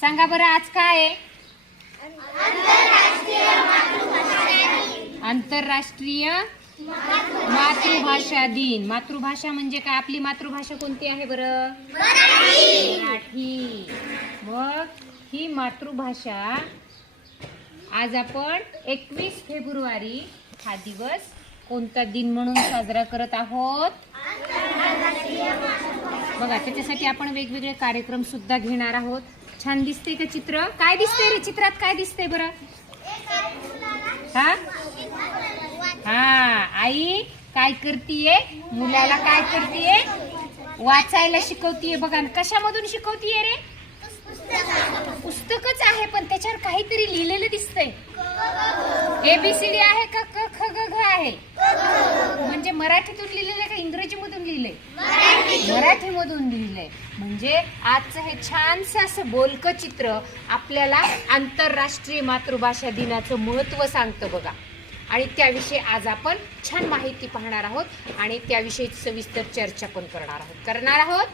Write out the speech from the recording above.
सांगा बरं आज काय आहे? आंतरराष्ट्रीय मातृभाषा दिन. मातृभाषा म्हणजे काय? आपली मातृभाषा कोणती आहे बरं? मराठी. मग ही मातृभाषा आज आपण एकवीस फेब्रुवारी हा दिवस कोणता दिन म्हणून साजरा करत आहोत? बघा त्याच्यासाठी आपण वेगवेगळे कार्यक्रम सुद्धा घेणार आहोत. छान दिसते का चित्र? काय दिसतंय रे चित्रात? काय दिसतंय बरं? हा? हा आई काय करतीये? मुलाला काय करतीये? वाचायला शिकवतीये बघा कशामधून शिकवतीये रे? पुस्तकच आहे पण त्याच्यावर काहीतरी लिहिलेलं दिसतंय. एबीसीडी आहे का? क ख ग घ आहे. म्हणजे मराठीतून लिहिलेलं आहे का? इंग्रजीमधून लिहिलंय? मराठीमधून लिहिलंय. म्हणजे आजचं हे छानसं असं बोलकं चित्र आपल्याला आंतरराष्ट्रीय मातृभाषा दिनाचं महत्त्व सांगतं बघा. आणि त्याविषयी आज आपण छान माहिती पाहणार आहोत आणि त्याविषयी सविस्तर चर्चा पण करणार आहोत. करणार आहोत?